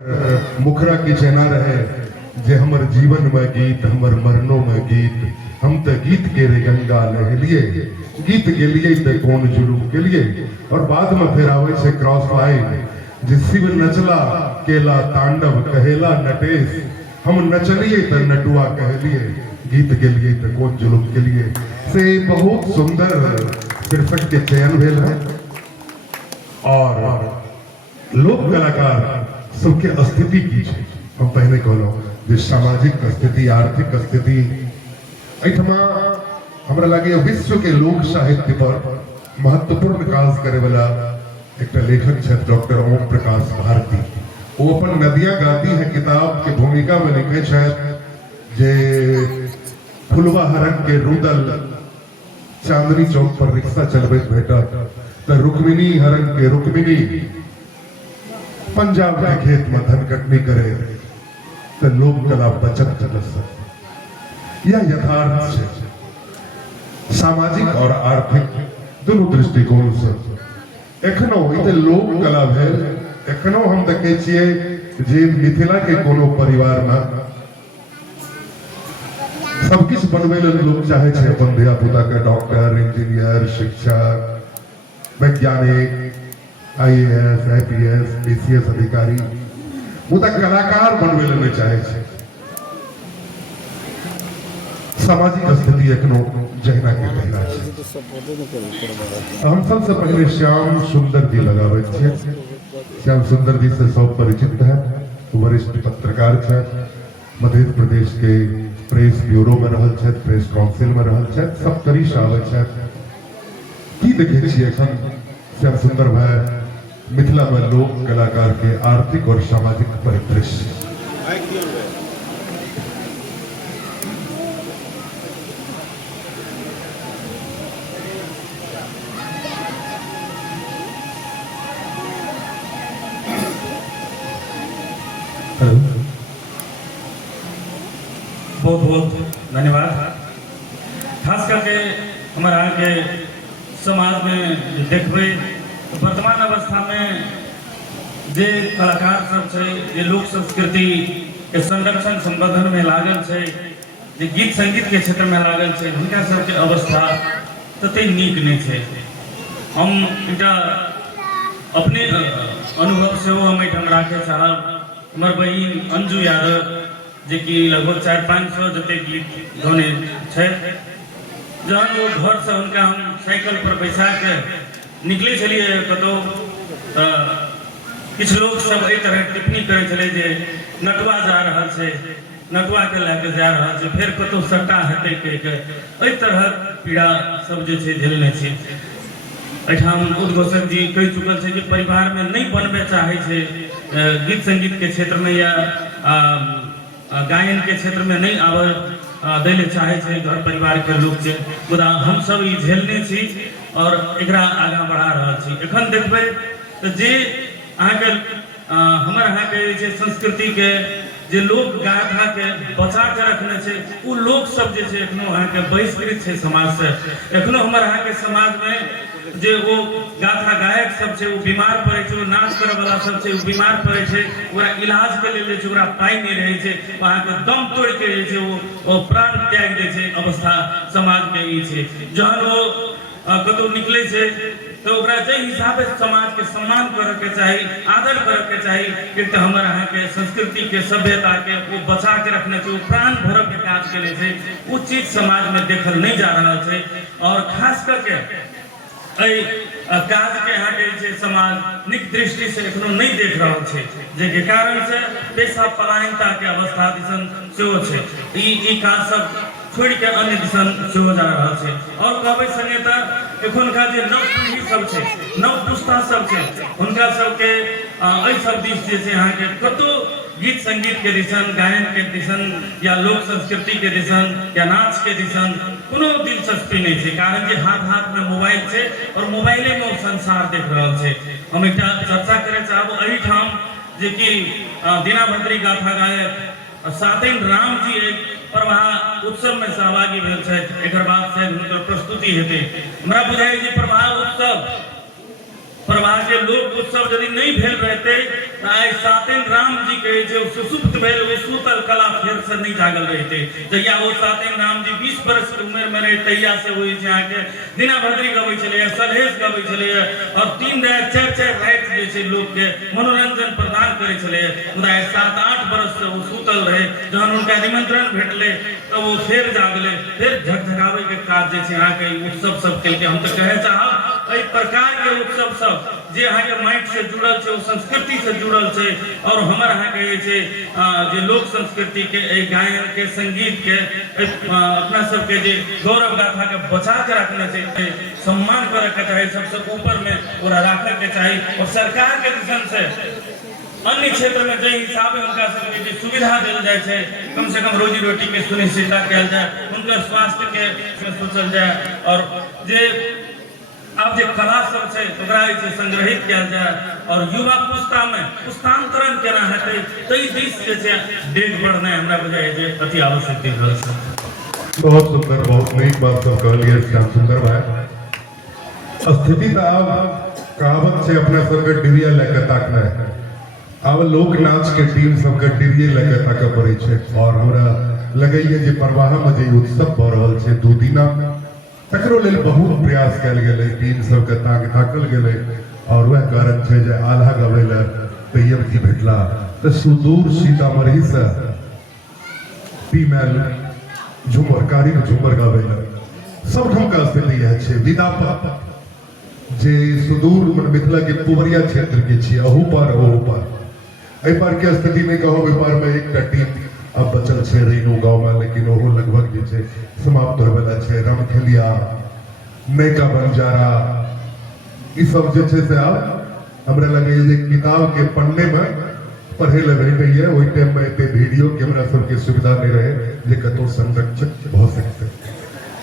मुखरा की चेना रहे जे हमर जीवन में गीत हमर मरनो में गीत हम तो गीत के रे गंगा लहलिए गीत के लिए ते कौन जुलूम के लिए और बाद में फिर आवे से क्रॉस लाइन जे शिव नचला केला तांडव कहेला नटेश हम नचलिए तो नटुआ कहलिए गीत के लिए तो कौन जुलूम के लिए से बहुत सुंदर शीर्षक के चयन भेल है और लोक कलाकार सबके स्थिति की छै हम पहले कहलो जे सामाजिक स्थिति आर्थिक स्थिति एठमा हमरा लागे विश्व के लोक साहित्य पर महत्वपूर्ण काज करे वाला एक लेखक छथि डॉक्टर ओम प्रकाश भारती वो अपन नदियां गाती है किताब के भूमिका में लिखे छथि जे फुलवा हरन के रुदल चांदनी चौक पर रिक्शा चलबैत भेटत त रुक्मिणी हरन के रुक्मिणी पंजाब के खेत में धन कटनी करे तो लोक कला बचत कर सकते यह यथार्थ है सामाजिक और आर्थिक दोनों दृष्टिकोण से एखनो इते लोक कला भेल एखनो हम देखे छिए जे मिथिला के कोनो परिवार में सब किछ बनवे लेल लोग चाहे छै अपन धिया पुता के डॉक्टर इंजीनियर शिक्षक वैज्ञानिक IAS, IPS, PCS अधिकारी वो तक कलाकार बनवे लेने चाहे छे सामाजिक स्थिति एखनो जहिना के तहिना छे हम सबसे पहले श्याम सुंदर जी लगावे छे श्याम सुंदर जी से सब परिचित है वरिष्ठ पत्रकार छे मध्य प्रदेश के प्रेस ब्यूरो में रहल छे प्रेस काउंसिल में रहल छे सब तरीश आवे छे की देखे छी एखन श्याम सुंदर भाई मिथिला में लोक कलाकार के आर्थिक और सामाजिक परिदृश्य बहुत बहुत धन्यवाद। खास करके हमारा के समाज में देखबे वर्तमान अवस्था में जे कलाकार सब छै जे लोक संस्कृति के संरक्षण संवर्धन में लागल छै जे गीत संगीत के क्षेत्र में लागल छै हुनका सबके अवस्था तते नीक नहीं छै। हम एकटा अपने अनुभव से हम एठाम राखे चाहब हमर बहिन अंजू यादव जे कि लगभग 400-500 जते गीत गौने छै जहन वो घर से उनका हम साइकिल पर बैसा के निकले चलिए कतो किछ लोग सब एहि तरह टिप्पणी करे चले जे नटुआ जा रहल छै नटुआ के लेके जा रहल छै फिर कतो सट्टा हेतै कहि के एहि तरह पीड़ा सब जे छै झेलने छी। एठाम उद्घोषक जी कहि चुकल छै जे परिवार में नहीं बनबे चाहे छै गीत संगीत के क्षेत्र में या गायन के क्षेत्र में नहीं आवे दैले चाहे छै घर परिवार के लोग छै मुदा हम सब ई झेलने छी और एकरा आगा बढ़ा रहा छी। एखन देखबे तो जे अहाँ के हमर अहाँ के जे संस्कृति के जे लोक गाथा के बचा के रखने छै उ लोक सब जे छै एखनो अहाँ के बहिष्कृत छै समाज से। एखनो हमर अहाँ के समाज में जे वो गाथा गायक सब छै वो बीमार पड़े छै वो नाच करे वाला सब छै वो बीमार पड़े छै ओकरा इलाज के लेल जे छै ओकरा पाई नहीं रहे छै अहाँ के दम तोड़ के जे छै वो प्राण त्याग दे छै अवस्था समाज के ई छै। जहन वो कतो निकले से तो ओकरा जे हिसाब से समाज के सम्मान करे के चाहिए आदर करे के चाहिए कि हमर अहाँ के संस्कृति के सभ्यता के वो बचा के रखने छै वो प्राण भर के काज के छै वो चीज समाज में देखल नहीं जा रहा है और खास करके काज के अहाँ के छै समाज निक दृष्टि से एखनो नहीं देख रहा है जे के कारण से पेशा पलायनता के अवस्था दिसन सेहो छै ई काज सब छोड़ के अन्य दिशन से हो जा रहा है और कहबे संगे त एखुनका जे नव पीढ़ी सब छै नव पुस्ता सब छै हुनका सब के एहि सब दिस जे छै अहाँ के कतो गीत संगीत के दिशन गायन के दिशन या लोक संस्कृति के दिशन या नाच के दिशन कोनो दिलचस्पी नहीं छै कारण जे हाथ हाथ में मोबाइल छै और मोबाइले में संसार देख रहल छै। हम एकटा चर्चा करे चाहब एही ठाम जे कि दीनाभद्री गाथा गायक सातेन राम जी एक प्रवाह उत्सव में सहभागी भेल छथि एकर बाद शायद हुनकर प्रस्तुति हेतै। हमरा बुझाइ जे प्रवाह उत्सव प्रवाह के लोक उत्सव यदि नहीं भेल रहते आई सातेन राम जी कहे छै सुसुप्त भेल ओ सूतल कला फेर से नहीं जागल रहते जहिया ओ सातेन राम जी 20 वर्ष के उम्र में रहे तहिया से होई छै अहाँ के दिना भद्री गबै छले सलहेश गबै छले और 3 रात 4 रात जे छै लोक के मनोरंजन प्रदान करे छले मुदा 7-8 वर्ष से ओ सूतल रहे जहन उनका निमंत्रण भेटले तो वो फेर जागले फिर झकझकावे के काज जे छै अहाँ के उत्सव सब के हम तो कहे चाहब एहि प्रकार के उत्सव सब जे अहाँ के माइंड से जुड़ल छै ओ संस्कृति से जुड़ल छै और हमर अहाँ के जे छै जे लोक संस्कृति के गायन के संगीत के अपना सब के जे गौरव गाथा के बचा के रखना चाहिए सम्मान करे के चाही सबसे ऊपर में ओरा राखे के चाही और सरकार के दिशन से अन्य क्षेत्र में जे हिसाब उनका सबके जे सुविधा देल जाय छै कम से कम रोजी रोटी के सुनिश्चितता कयल जाय उनका स्वास्थ्य के सोचल जाय और जे अब जे कला सब छै ओकरा जे संग्रहित कयल जाय और युवा पुस्ता में पुस्तांतरण केना हेतै तै दिस जे छै डेग बढ़नाइ हमरा बुझाय जे अति आवश्यक देख रहल छै। बहुत सुंदर बहुत नीक बात सब कहलिए श्याम सुंदर भाई। स्थिति तो अब कहावत से अपने सबके डिरिया लेके ताकना है अब लोक नाच के टीम सबके डिरिया लेके ताके पड़े छै और हमरा लगैए जे प्रवाह में जे उत्सव भ रहल छै 2 दिना तकरो लेल बहुत प्रयास कयल गेलै टीम सबके ताकल गेलै और वह कारण छै जे आल्हा गबै ले तैयब की भेटला तऽ सुदूर सीतामढ़ी से फीमेल झूमर कारी झूमर गाबै ले सबठाम का स्थिति यह छै विदा पर जे सुदूर मिथिला के पुवरिया क्षेत्र के छी अहू पर एहि पर के स्थिति में कहो एहि पर में एकटा टीम अब बचल छै रेणु गांव में लेकिन ओहो लगभग जे छै समाप्त होय वाला छै रमखेलिया नैका बंजारा ई सब जे छै से आब हमरा लगे जे किताब के पन्ने में पढ़े ले भेटैया ओहि टाइम में एते वीडियो कैमरा सब के सुविधा नहीं रहे जे कतो संरक्षण भ सकते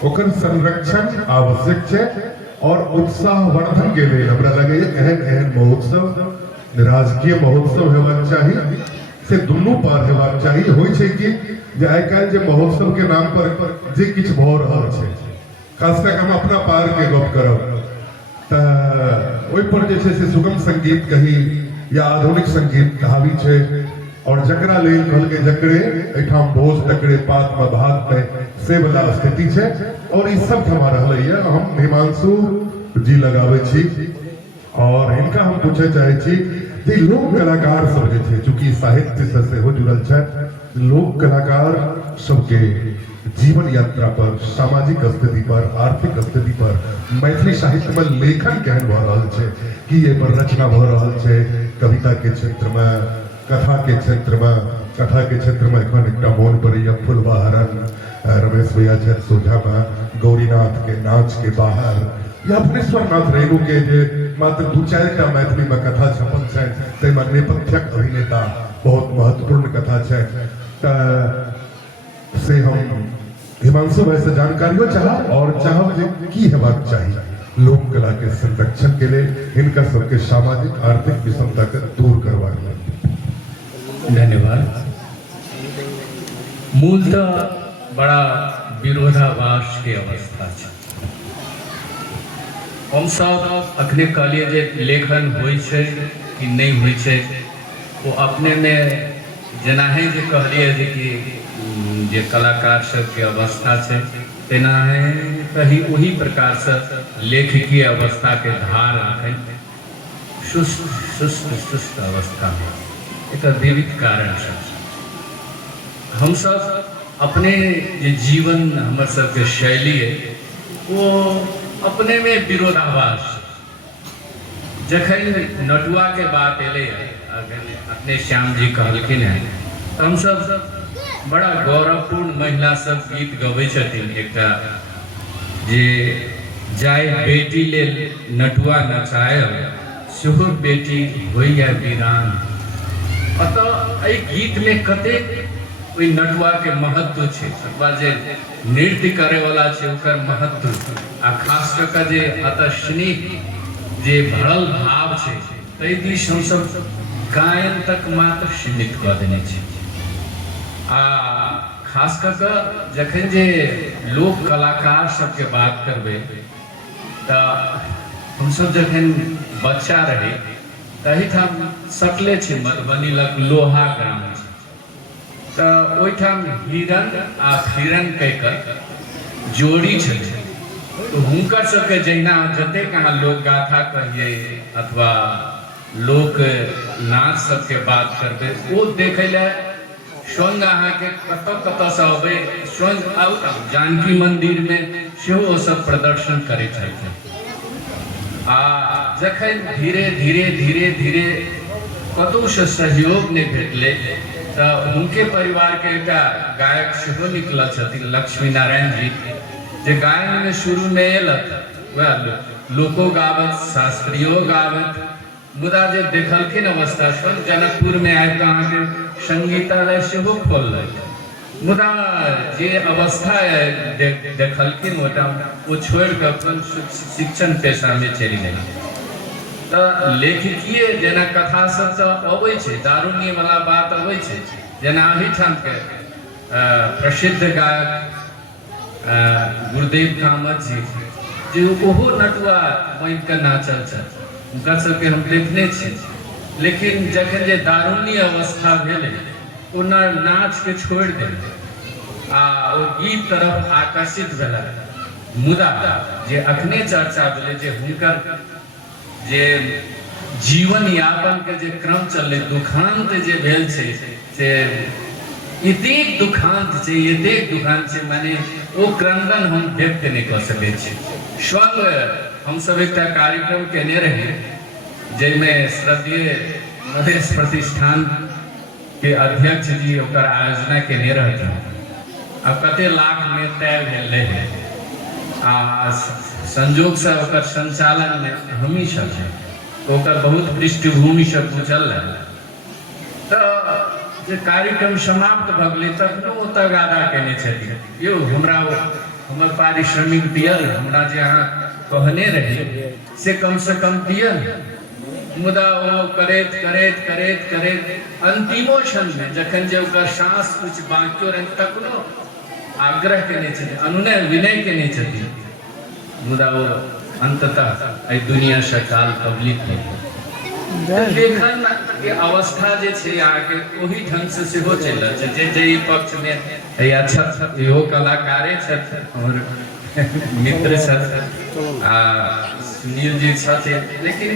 ओकर संरक्षण आवश्यक छै और उत्साहवर्धन के लेल हमरा लगे एहन महोत्सव राजकीय महोत्सव हेबाक चाही से दुनू पार हेबाक चाही होइ छै कि जे आइ काल्हि जे महोत्सव के नाम पर जे किछ भ रहल छै खास कऽ हम अपना पार के गप करब तऽ ओहि पर जे छै से सुगम संगीत कही या आधुनिक संगीत हावी छै और जकरा लेल कहलकै जकरे एठाम भोज तकरे पात में भात में से वाला स्थिति छै और ई सब थमा रहलैया हम हिमांशु जी लगाबै छी और इनका हम पूछे चाहे छी जे लोक कलाकार सब जे छै चूंकि साहित्य से सेहो जुड़ल छै लोक कलाकार सबके जीवन यात्रा पर सामाजिक स्थिति पर आर्थिक स्थिति पर मैथिली साहित्य में लेखन केहन भ रहल छै कि एहि पर रचना भ रहल छै कविता के क्षेत्र में कथा के क्षेत्र में एखन एकटा मोन पड़ैया फुलबहारन रमेश भैया छथि सोझा में गौरीनाथ के नाच के बाहर या भुवनेश्वरनाथ रेणु के जे मात्र 2-4टा मैथिली में कथा छपल छै ताहिमे नेपथ्यक अभिनेता बहुत महत्वपूर्ण कथा छै से हम हिमांशु भाई से जानकारियों चाहब और चाहब जे की हेबाक चाही लोक कला के संरक्षण के लिए इनका सबके सामाजिक आर्थिक विषमता के दूर करबाक लेल। धन्यवाद। मूलतः बड़ा विरोधाभास के अवस्था छै हम सब अखने कहलिए जे लेखन होइ छै कि नहीं होइ छै वो अपने में जेनाहे जे कहलिए जे कि जे कलाकार सबके अवस्था छै तेनाहे कहीं वही प्रकार से लेखकीय अवस्था के धार अखन सुस्त अवस्था में एक विविध कारण से हम सब अपने जे जीवन हमर सबके शैली है वो अपने में विरोधाभास जखन नटुआ के बात एले अपने श्याम जी कहलखिन है हम सब बड़ा गौरवपूर्ण महिला सब गीत गबै छथिन एकटा जे जाय बेटी ले नटुआ नचायब सेहो बेटी होइया वीरान अतः एहि गीत में कतेक ओहि नटुआ के महत्व छै अथवा जे नृत्य करे वाला छै ओकर महत्व आ खास कऽ जे अतः स्नेह जे भरल भाव छै ताहि दिस हमसब गायन तक मात्र सीमित कऽ देने छी आ खास कऽ जखन जे लोक कलाकार सबके बात करबै तऽ हमसब जखन बच्चा रही तहीठाम सटले छै मधुबनी लग लोहा ग्राम छै, तऽ ओहिठाम हिरण आ हिरण कहिकऽ जोड़ी छलै। तो हुनकर सबके जहिना जतेक अहाँ लोक गाथा कहिए अथवा लोक नाच सबके बात करबै, ओ देखै लए स्वयं अहाँके कतऽ कतऽसँ अबै, स्वयं जानकी मन्दिरमे सेहो ओ सब प्रदर्शन करै छलखिन। आ जखन धीरे धीरे धीरे धीरे कतहुसँ सहयोग नहि भेटलै तऽ हुनके परिवारके एकटा गायक सेहो निकलल छथिन, लक्ष्मी नारायण जी, जे गायनमे शुरूमे अयलथि वएह लोको गावत शास्त्रीयो गावत, मुदा जे देखलखिन अवस्था स्वयं जनकपुरमे आबि कऽ अहाँके संगीतालय सेहो खोललथि, मुदा जे अवस्था देखलखिन ओहिठाम ओ छोड़ि कऽ अपन शिक्षण पेशामे चलि गेलखिन। तऽ लेखकीय जेना कथा सब तऽ अबै छै, दारूण्यवला बात अबै छै, जेना एहिठामके प्रसिद्ध गायक गुरुदेव कामत जी, जे ओहो नटुआ बनि कऽ नाचल छथि, हुनका सबके हम देखने छी। लेकिन जखन जे दारूण्य अवस्था भेलै ओ नाचके छोड़ि देलै आ ओ गीत तरफ आकर्षित भेला। मुदा जे अखने चर्चा भेलै जे हुनकर जे जीवन यापनके जे क्रम चललै, दुखान्त जे भेल छै से एतेक दुखान्त छै, माने ओ क्रंदन हम व्यक्त नहीं कर सकै छी। स्वयं हमसब एकटा कार्यक्रम केने रही जाहिमे श्रद्धेय मधेश प्रतिष्ठान के अध्यक्ष जी ओकर आयोजना केने रहथिन। अब कते लाख में तय भेल रहे आ संजोग से ओकर संचालन में हमही छथिन, तो ओकर बहुत पृष्ठभूमि से बुझल रहे। तो जे कार्यक्रम समाप्त भ गेलै तखनो ओतऽ गादा केने छथिन, यौ हमरा हमर पारिश्रमिक दिअ, हमरा जे अहाँ कहने रही से कम से कम दिअ। मुदा ओ करैत करैत करैत करैत अंतिमो क्षण में जखन जे ओकर सांस कुछ बाँकियो रहै तखनो आग्रह केने छथिन, अनुनय विनय केने छथिन, मुदा ओ अंततः एहि दुनिया से काल कबलित भेल। लेखन के अवस्था जे छै अहाँके ओही ढंग से सेहो चलि रहल छै, जे ई पक्ष में अच्छा इहो कलाकारे छथि, हमर मित्र छथि आ सुनील जी छथिन। लेकिन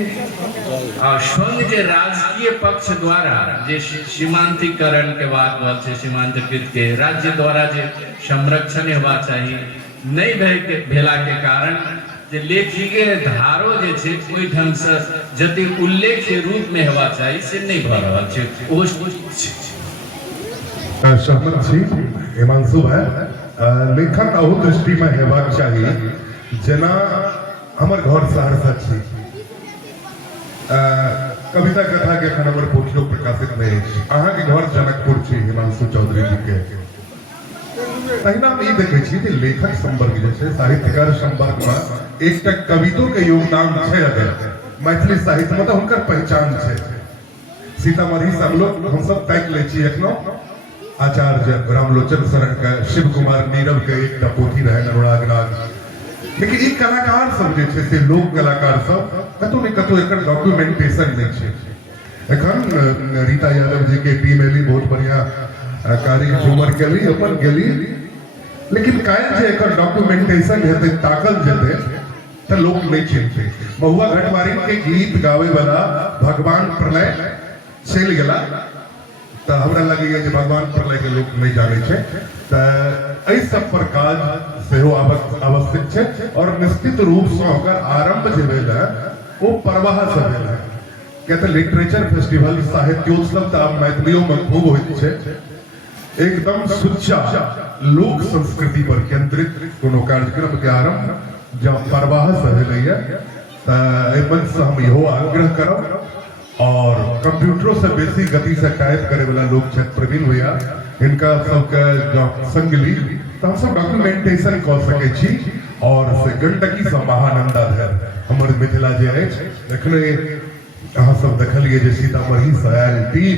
स्वयं जे राजकीय पक्ष द्वारा जे सीमांतीकरण के बात भऽ छै, सीमांतकृत के राज्य द्वारा जे संरक्षण हेबाक चाही नहि भेला के कारण जे लेखिके धारो जे छै ओहि ढंग से जते उल्लेख्य रूप में हेबाक चाही से नहीं भऽ रहल छै। ओ सहमत छी हिमांशु भाई, लेखन अहू दृष्टि में हेबाक चाही। जेना हमर घर सहरसा छी, कविता कथा के एखन हमर पोथियो प्रकाशित नहीं अछि। अहाँ के घर जनकपुर छी हिमांशु चौधरी जी के, तहिना हम ई देखै छी जे लेखक संवर्ग जे छै, साहित्यकार संवर्ग में एकटा कवितो के योगदान छै। अगर मैथिली साहित्य में तो हुनकर पहचान छै। सीतामढ़ी से हम सब ताकि लै छी एखनो आचार्य रामलोचन शरण के, शिव कुमार नीरव के एकटा पोथी रहे अनुराग राग। लेकिन ई कलाकार सब जे छै से लोक कलाकार सब कतौ ने कतौ एकर डॉक्यूमेंटेशन नहीं छै। एखन रीता यादव जी के टीम एली, बहुत बढ़िया कार्य झूमर केली अपन गेली, लेकिन काहे जे एकर डॉक्यूमेंटेशन हेतै, ताकल जेतै त लोक नहीं चिन्हतै। महुआ घटवारी के गीत गावे वाला भगवान प्रलय चलि गेला त हमरा लगैया जे भगवान प्रलय के लोक नहीं जानै छै। त एहि सब पर काज सेहो आवश्यक छै और निश्चित रूप से ओकर आरंभ जे भेल है ओ परवाह से भेल है। किया त लिटरेचर फेस्टिवल साहित्योत्सव त आब मैथिलियो में खूब होइत छै। एकदम सुच्चा लोक संस्कृति पर केंद्रित कोनो कार्यक्रम के आरंभ जब परवाह से भेलैया त मंच से हम इहो आग्रह करब। और कंप्यूटरों से बेसी गति से टाइप करे वाला लोग छथि प्रवीण भैया, इनका सबके संग ली तो हम सब डॉक्यूमेंटेशन कर सके छी। और से गंडकी से महानंदा धरि हमर मिथिला जे अछि, एखने अहाँ सब देखलिए जे सीतामढ़ी से आयल टीम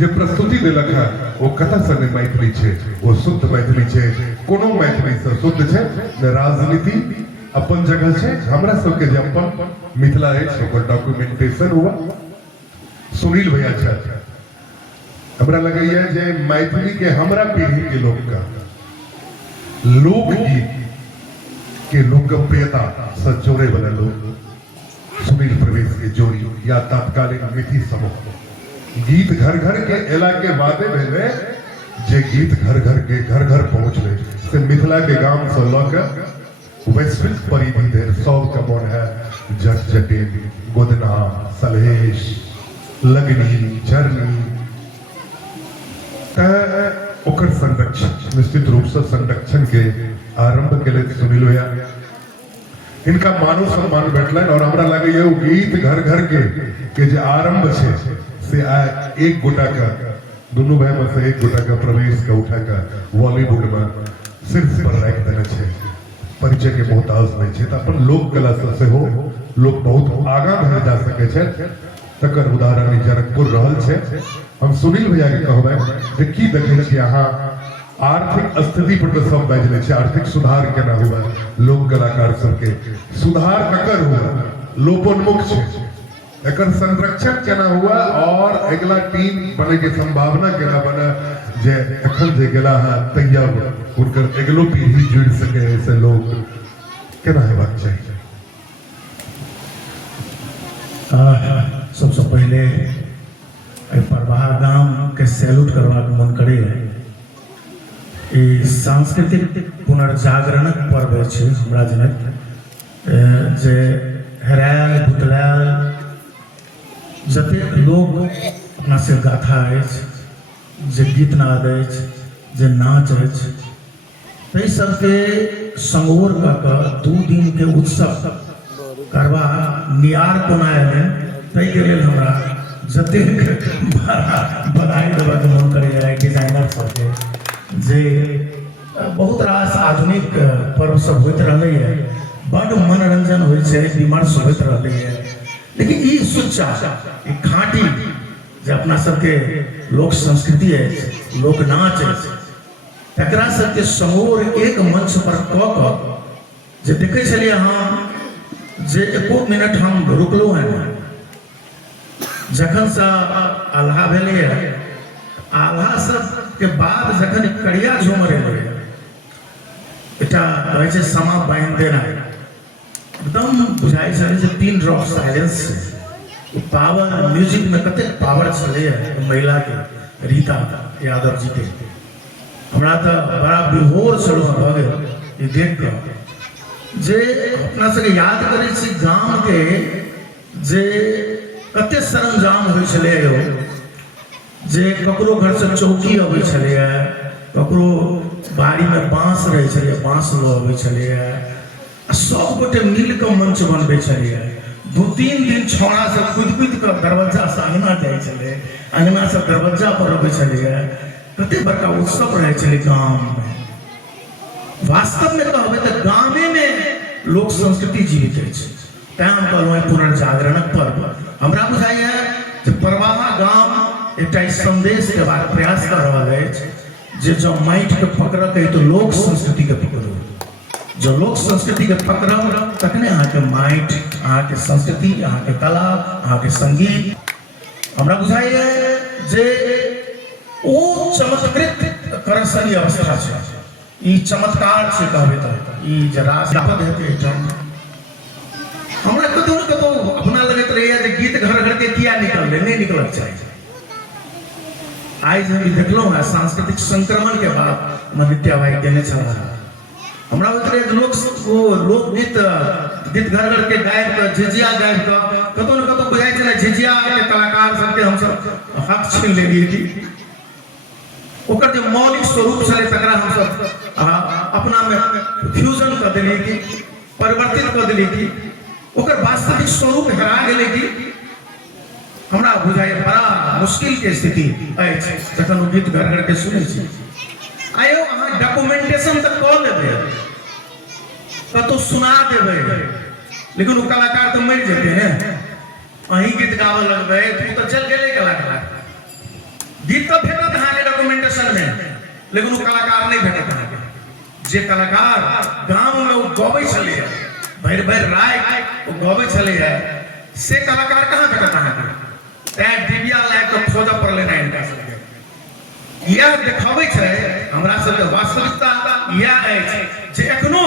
जे प्रस्तुति देलक है वो कतऽ से नहीं मैथिली छै, वो शुद्ध मैथिली छै। कोनो मैथिली से शुद्ध छै, राजनीति अपन जगह से हमरा सबके जे अपन मिथिला है ओकर डॉक्यूमेंटेशन हुआ। सुनील भैया अच्छा हमरा लगे जे मैथिली के हमरा पीढ़ी के लोग का लोकगीत के लोकप्रियता से जोड़े वाला लोग सुनील प्रवेश के जोड़ी या तात्कालिक मिथि समूह गीत घर घर के एला के वादे भेले जे गीत घर घर पहुंचले से मिथिला के गांव से लग वैश्विक परिधि धरि सब का मन है जट जटिन गोदना सलहेश लगनी झरनी ओकर संरक्षण निश्चित रूप से संरक्षण के आरंभ के लिए सुनील भैया इनका मानो सम्मान बैठलन और हमरा लगे ये गीत घर घर के जे आरंभ छे से एक गोटा का दोनों भाई में से एक गोटा का प्रवेश का उठा का बॉलीवुड में सिर्फ पर रख देने छे परिचय के मोहताज नहीं छे अपन लोक कला से हो लोग बहुत आगा बढ़ जा सके छे तकर उदाहरण जनकपुर रहल छे। हम सुनील भैया के कहबै जे की देखै छी अहाँ आर्थिक स्थिति पर तो सब बाजले छे आर्थिक सुधार केना हुआ लोक कलाकार सबके सुधार ककर हुआ लोपोन्मुख छे एकर संरक्षण केना हुआ और अगला टीम बने के संभावना केना बना जे एखन जे गेला है तैयार उनकर अगलो पीढ़ी जुड़ सके ऐसे लोग केना हेबाक चाहिए। सबसे पहले परवाह गांव के सैल्यूट करवा मन करे ई सांस्कृतिक पुनर्जागरणक पर्व छै हमरा जनक जे हेरायल भुतलायल जतेक लोग अपना से गाथा अछि जे गीत नाद अछि जे नाच अछि ताहि सबके संगोर कऽ कऽ 2 दिन के उत्सव करवा नियार कोना एलै ताहि के लेल हमरा जतेक बधाई देबाक मन करैए डिजाइनर सबके जे बहुत रास आधुनिक पर्व सब होइत रहलैए बड़ मनोरंजन होइ छै विमर्श होइत रहलैए लेकिन ई सुच्चा ई खाँटी जे अपना सबके लोक संस्कृति अछि लोक नाच अछि तकरा सबके समूह एक मंच पर कऽ कऽ जे देखै छलियै हम जे एको मिनट हम रुकलहुँ हैं जखन से आल्हा भेलैए आल्हा सब के बाद जखन करिया झूमर एलैए एकटा कहै छै समा बान्हि देना एकदम बुझाइ छलै जे 3 ड्रॉप साइलेंस पावर म्यूजिक में कते पावर छलैए महिला के रीता यादव जी के हमरा तो बड़ा विभोर छलहुँ भऽ गेल ई देख कऽ जे अपना सबके याद करै छी गाम के जे कते सरंजाम होइ छलैए जे ककरो घर से चौकी अबै छलैए ककरो बाड़ी में बाँस रहै छलैए बाँस लऽ अबै छलैए सब गोटे मिल कऽ मंच बनबै छलैए 2-3 दिन छौड़ा सब कुदि कऽ दरवाजा से अंगना जाइ छलै अंगना से दरवाजा पर अबै छलैए कते बड़का उत्सव रहै छलै गाम में वास्तव में कहबै तऽ गामे में लोक संस्कृति जीवित अछि तैं हम कहलहुँ पुनर्जागरणक पर्व हमरा बुझाइए जे परवाहा गाम एकटा संदेश के बाद प्रयास कर रहल अछि जे जो माटि के पकड़क है तो लोक संस्कृति के पकड़ो जो लोक संस्कृति के पकड़ब तखने अहाँके माटि अहाँके संस्कृति अहाँके कला अहाँके संगीत हमरा बुझाइए जे ओ चमत्कृत करसनी अवस्था छै ई चमत्कार से कहबै तऽ ई जे राजपद हेतै एहिठाम हमरा कतौ न कतौ अपना लगैत रहैए जे गीत घर घर के किया निकललै नहीं निकलक चाही आज हम देखलहुँ है सांस्कृतिक संक्रमण के बाद नित्या भाई देने छला हमरा होइत रहै लोकगीत गीत घर घर के गाबि कऽ झिझिया गाबि कऽ कतौ न कतौ बुझाइ छलै झिझिया के कलाकार सबके हमसब हक छीन लेलियै कि ओकर जे मौलिक स्वरूप छलै तकरा हमसब अपना में फ्यूजन कऽ देलियै कि परिवर्तित कऽ देलियै कि ओकर वास्तविक स्वरूप हेरा गेलै कि हमरा बुझाइए बड़ा मुश्किल के स्थिति अछि जखन ओ गीत घर घर के सुनै छी आयो अहाँ डॉक्यूमेंटेशन तऽ कऽ लेबै कतौ सुना देबै लेकिन वो कलाकार तो मर जेते ने अहीं गीत गावे लगबै तो तो चल गेलै कलाकार गीत तो भेटत अहाँके डॉक्यूमेंटेशन में लेकिन वो कलाकार नहीं भेटत अहाँके जे कलाकार गांव में वो गबै छलै भरि भरि राति ओ गबै छलै है से कलाकार कहाँ भेटत अहाँके तैं डिबिया लाइक के खोजऽ पड़लै ना हिनका सबके यह देखाबै छै हमरा सबके वास्तविकता यह अछि जे एखनो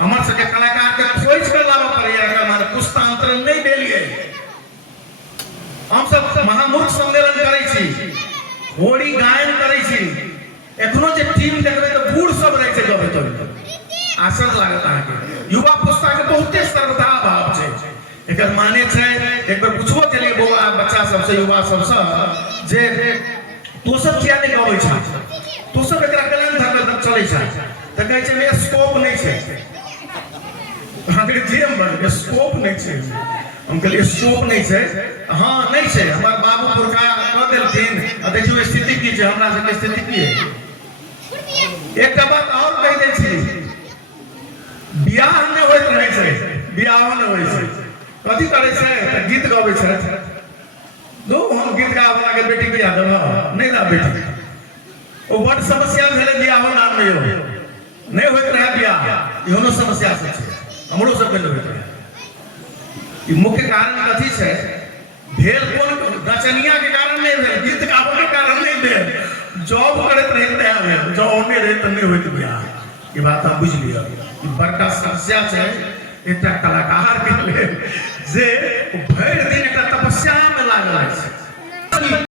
हमर सबके कलाकार के खोज के लाबऽ पड़ैया एकर माने पुस्तांतरण नहि भेलियै हम सब महामूर्ख सम्मेलन करै छी होरी गायन करै छी एखनो जे टीम देखबै तऽ बूढ़ सब रहै छै गबै तो आश्चर्य लागत अहाँके युवा पुस्ता के बहुते सर्वथा भाव छै एकर माने छै एक बार पूछबो केलिए बौआ बच्चा सबसे युवा सबसे जे तो सब किया नहीं गबै छै तो सब एकरा कलम धरल चलै छै तऽ कहै छै स्कोप नहीं छै अहाँके जेम बड़ स्कोप नहीं छै हम कहलिए स्कोप नहीं छै हाँ नहीं छै हमर बाबू पुरखा कह देलखिन आ देखियो स्थिति की छै हमरा सबके स्थिति की है एकटा बात और कहि दै छी बियाह नहि होइत रहै छै बियाह नहि होइ छै कथी करै छै तऽ गीत गाबै छै दो हम गीत गाबला के बेटी बियाह देबह नहीं ना बेटी ओ बड़ समस्या भेलै बियाह नाम में नहीं होइत रहै बियाह इहोनो समस्या छै हमरो सबके नहि होइत रहै ई मुख्य कारण कथी छै भेल कोन रचनिया के कारण नहीं भेल गीत गाबै के कारण नहीं भेल जॉब करैत रहे तैं भेल जॉब नहीं रहे तऽ नहीं होइत बियाह ई बात आप बुझ लिअ ई बड़का समस्या छै एकटा कलाकार के लेल जे भरि दिन एकटा तपस्या में लागल छै